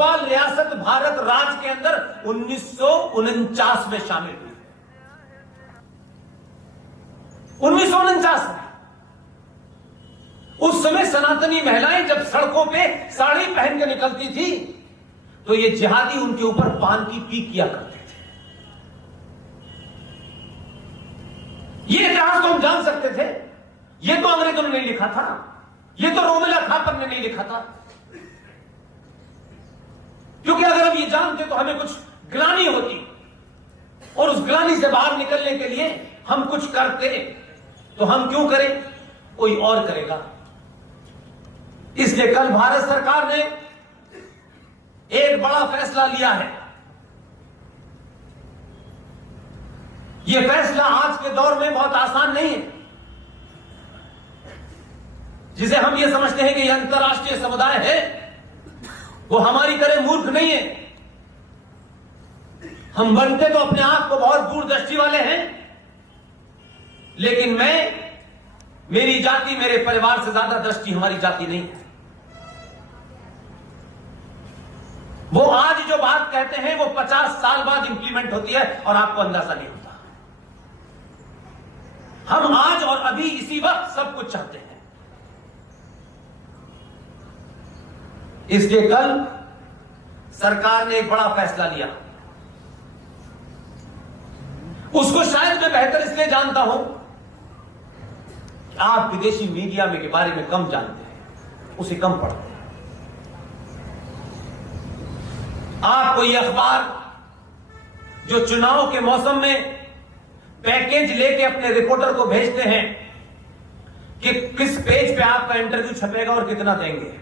भोपाल रियासत भारत राज्य के अंदर 1949 में शामिल हुई। 1949 में उस समय सनातनी महिलाएं जब सड़कों पे साड़ी पहन के निकलती थी तो ये जिहादी उनके ऊपर पान की पी किया करते थे। ये इतिहास तो हम जान सकते थे, ये तो अंग्रेजों ने नहीं लिखा था, ये तो रोमिला थापर ने नहीं लिखा था। क्योंकि अगर हम ये जानते तो हमें कुछ ग्लानि होती और उस ग्लानि से बाहर निकलने के लिए हम कुछ करते। तो हम क्यों करें, कोई और करेगा। इसलिए कल भारत सरकार ने एक बड़ा फैसला लिया है। यह फैसला आज के दौर में बहुत आसान नहीं है, जिसे हम ये समझते हैं कि यह अंतर्राष्ट्रीय समुदाय है, वो हमारी तरह मूर्ख नहीं है। हम बनते तो अपने आप को बहुत दूरदृष्टि वाले हैं, लेकिन मेरी जाति, मेरे परिवार से ज्यादा दृष्टि हमारी जाति नहीं है। वो आज जो बात कहते हैं वो 50 साल बाद इंप्लीमेंट होती है और आपको अंदाजा नहीं होता। हम आज और अभी इसी वक्त सब कुछ चाहते हैं। इसलिए कल सरकार ने एक बड़ा फैसला लिया। उसको शायद मैं बेहतर इसलिए जानता हूं कि आप विदेशी मीडिया में के बारे में कम जानते हैं, उसे कम पढ़ते हैं। आपको ये अखबार जो चुनाव के मौसम में पैकेज लेके अपने रिपोर्टर को भेजते हैं कि किस पेज पे आपका इंटरव्यू छपेगा और कितना देंगे,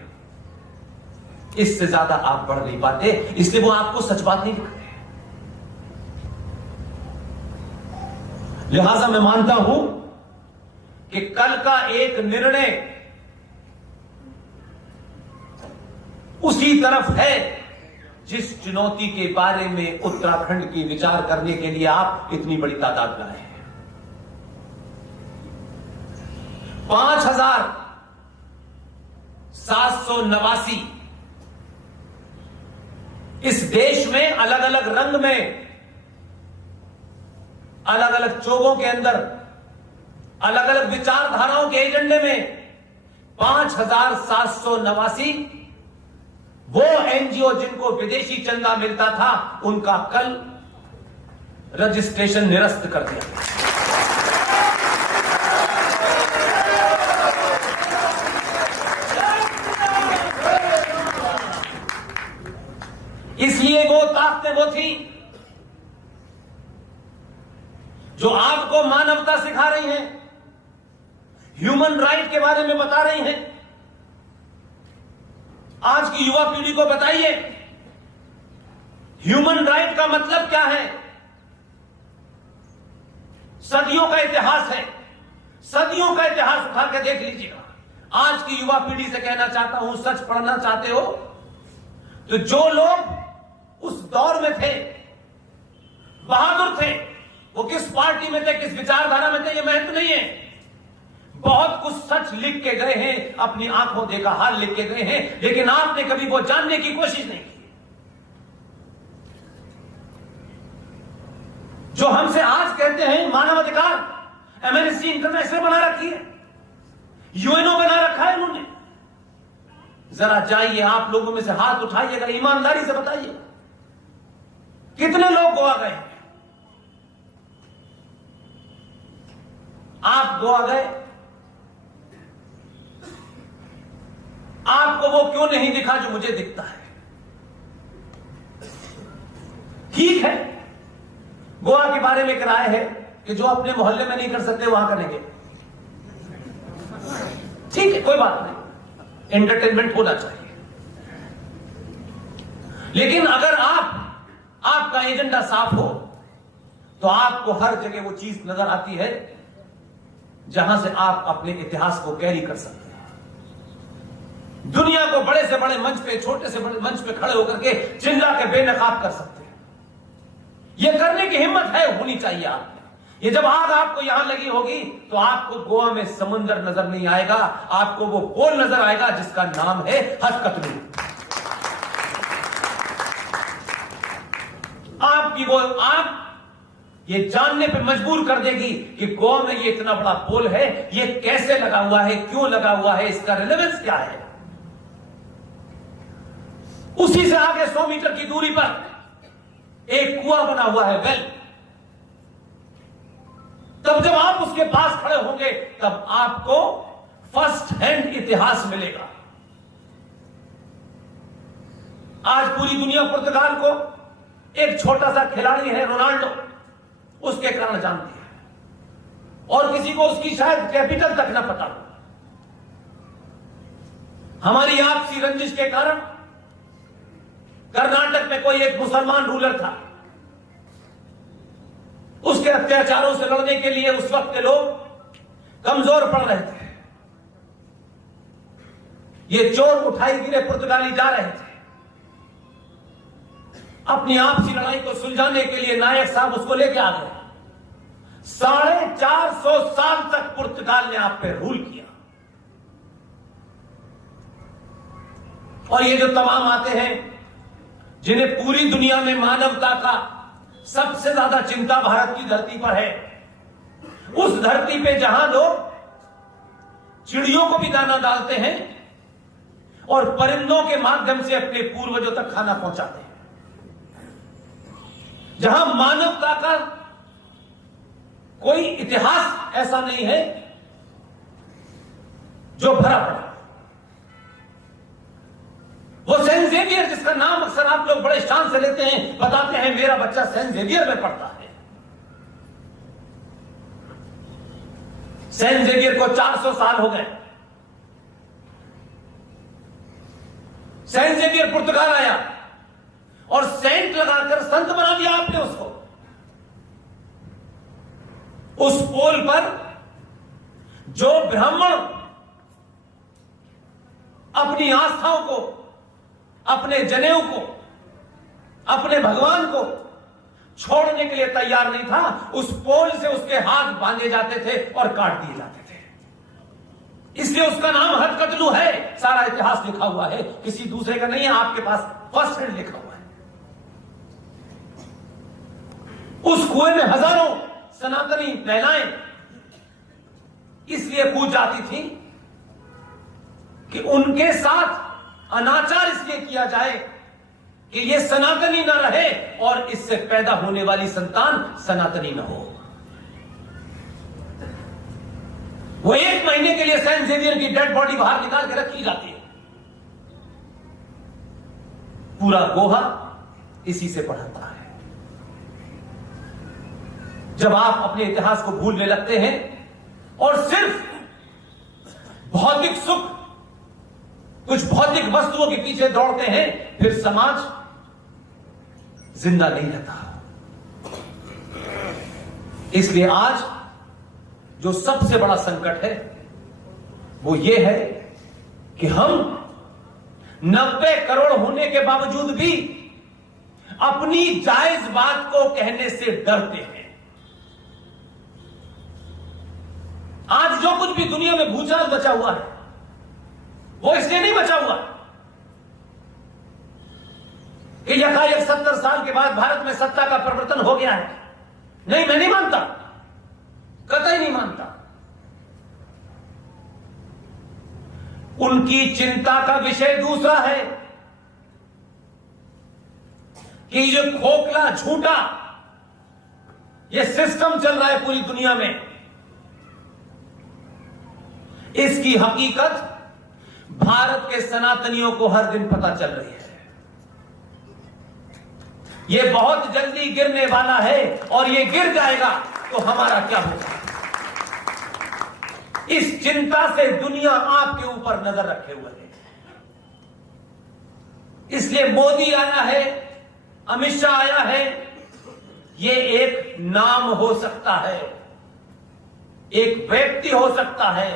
इससे ज्यादा आप पढ़ नहीं पाते, इसलिए वो आपको सच बात नहीं लिखते। लिहाजा मैं मानता हूं कि कल का एक निर्णय उसी तरफ है जिस चुनौती के बारे में उत्तराखंड की विचार करने के लिए आप इतनी बड़ी तादाद में आए हैं। 5,789 इस देश में अलग अलग रंग में, अलग अलग चोगों के अंदर, अलग अलग विचारधाराओं के एजेंडे में 5,789 वो एनजीओ जिनको विदेशी चंदा मिलता था, उनका कल रजिस्ट्रेशन निरस्त कर दिया। इसलिए वो ताकतें वो थी जो आपको मानवता सिखा रही हैं, ह्यूमन राइट के बारे में बता रही हैं। आज की युवा पीढ़ी को बताइए ह्यूमन राइट का मतलब क्या है। सदियों का इतिहास है, सदियों का इतिहास उठा के देख लीजिएगा। आज की युवा पीढ़ी से कहना चाहता हूं, सच पढ़ना चाहते हो तो जो लोग उस दौर में थे, बहादुर थे, वो किस पार्टी में थे, किस विचारधारा में थे, ये महत्व नहीं है। बहुत कुछ सच लिख के गए हैं, अपनी आंखों देखा हाल लिख के गए हैं, लेकिन आपने कभी वो जानने की कोशिश नहीं की। जो हमसे आज कहते हैं मानवाधिकार, एमनेस्टी इंटरनेशनल बना रखी है, यूएनओ बना रखा है उन्होंने। जरा जाइए, आप लोगों में से हाथ उठाइएगा, ईमानदारी से बताइए कितने लोग गोवा गए। आप गोवा गए, आपको वो क्यों नहीं दिखा जो मुझे दिखता है। ठीक है, गोवा के बारे में एक राय है कि जो अपने मोहल्ले में नहीं कर सकते वहां करेंगे। ठीक है, कोई बात नहीं, एंटरटेनमेंट होना चाहिए। लेकिन अगर आपका एजेंडा साफ हो तो आपको हर जगह वो चीज नजर आती है जहां से आप अपने इतिहास को कैरी कर सकते हैं। दुनिया को बड़े से बड़े मंच पे, छोटे से बड़े मंच पे खड़े होकर के चिल्ला के बेनकाब कर सकते हैं। यह करने की हिम्मत है, होनी चाहिए आप में। ये जब आग आपको यहां लगी होगी तो आपको गोवा में समुंदर नजर नहीं आएगा, आपको वो पोल नजर आएगा जिसका नाम है हथकतरू। आपकी वो आंख ये जानने पे मजबूर कर देगी कि गोवा में ये इतना बड़ा पोल है, ये कैसे लगा हुआ है, क्यों लगा हुआ है, इसका रिलेवेंस क्या है। उसी से आगे 100 मीटर की दूरी पर एक कुआं बना हुआ है, वेल। तब जब आप उसके पास खड़े होंगे तब आपको फर्स्ट हैंड इतिहास मिलेगा। आज पूरी दुनिया पुर्तगाल को एक छोटा सा खिलाड़ी है रोनाल्डो, उसके कारण जानती है, और किसी को उसकी शायद कैपिटल तक ना पता हो। हमारी आपसी रंजिश के कारण कर्नाटक में कोई एक मुसलमान रूलर था, उसके अत्याचारों से लड़ने के लिए उस वक्त के लोग कमजोर पड़ रहे थे। ये चोर उठाई गिरे पुर्तगाली जा रहे थे। अपनी आपसी लड़ाई को सुलझाने के लिए नायक साहब उसको लेके आ गए। 450 साल तक पुर्तगाल ने आप पे रूल किया। और ये जो तमाम आते हैं जिन्हें पूरी दुनिया में मानवता का सबसे ज्यादा चिंता भारत की धरती पर है, उस धरती पे जहां लोग चिड़ियों को भी दाना डालते हैं और परिंदों के माध्यम से अपने पूर्वजों तक खाना पहुंचाते हैं, जहां मानवता का कोई इतिहास ऐसा नहीं है जो भरा पड़ा। वो सेंट जेवियर, जिसका नाम अक्सर आप लोग बड़े शान से लेते हैं, बताते हैं मेरा बच्चा सेंट जेवियर में पढ़ता है। सेंट जेवियर को 400 साल हो गए। सेंट जेवियर पुर्तगाल आया और सेंट लगाकर संत बना दिया आपने उसको। उस पोल पर जो ब्राह्मण अपनी आस्थाओं को, अपने जनेऊ को, अपने भगवान को छोड़ने के लिए तैयार नहीं था, उस पोल से उसके हाथ बांधे जाते थे और काट दिए जाते थे। इसलिए उसका नाम हथकटलू है। सारा इतिहास लिखा हुआ है, किसी दूसरे का नहीं है, आपके पास फर्स्ट हैंड लिखा हुआ है। उस कुएं में हजारों सनातनी महिलाएं इसलिए कूद जाती थी कि उनके साथ अनाचार इसलिए किया जाए कि ये सनातनी न रहे और इससे पैदा होने वाली संतान सनातनी न हो। वो 1 महीने के लिए सेंट जेवियर की डेड बॉडी बाहर निकाल के रखी जाती है। पूरा गोवा इसी से पढ़ता है। जब आप अपने इतिहास को भूलने लगते हैं और सिर्फ भौतिक सुख, कुछ भौतिक वस्तुओं के पीछे दौड़ते हैं, फिर समाज जिंदा नहीं रहता। इसलिए आज जो सबसे बड़ा संकट है वो ये है कि हम 90 करोड़ होने के बावजूद भी अपनी जायज बात को कहने से डरते हैं। आज जो कुछ भी दुनिया में भूचाल बचा हुआ है वो इसलिए नहीं बचा हुआ कि यकायक 70 साल के बाद भारत में सत्ता का परिवर्तन हो गया है। नहीं, मैं नहीं मानता, कतई नहीं मानता। उनकी चिंता का विषय दूसरा है कि ये खोखला झूठा ये सिस्टम चल रहा है पूरी दुनिया में, इसकी हकीकत भारत के सनातनियों को हर दिन पता चल रही है। ये बहुत जल्दी गिरने वाला है और ये गिर जाएगा तो हमारा क्या होगा। इस चिंता से दुनिया आपके ऊपर नजर रखे हुए है। इसलिए मोदी आया है, अमित शाह आया है। ये एक नाम हो सकता है, एक व्यक्ति हो सकता है,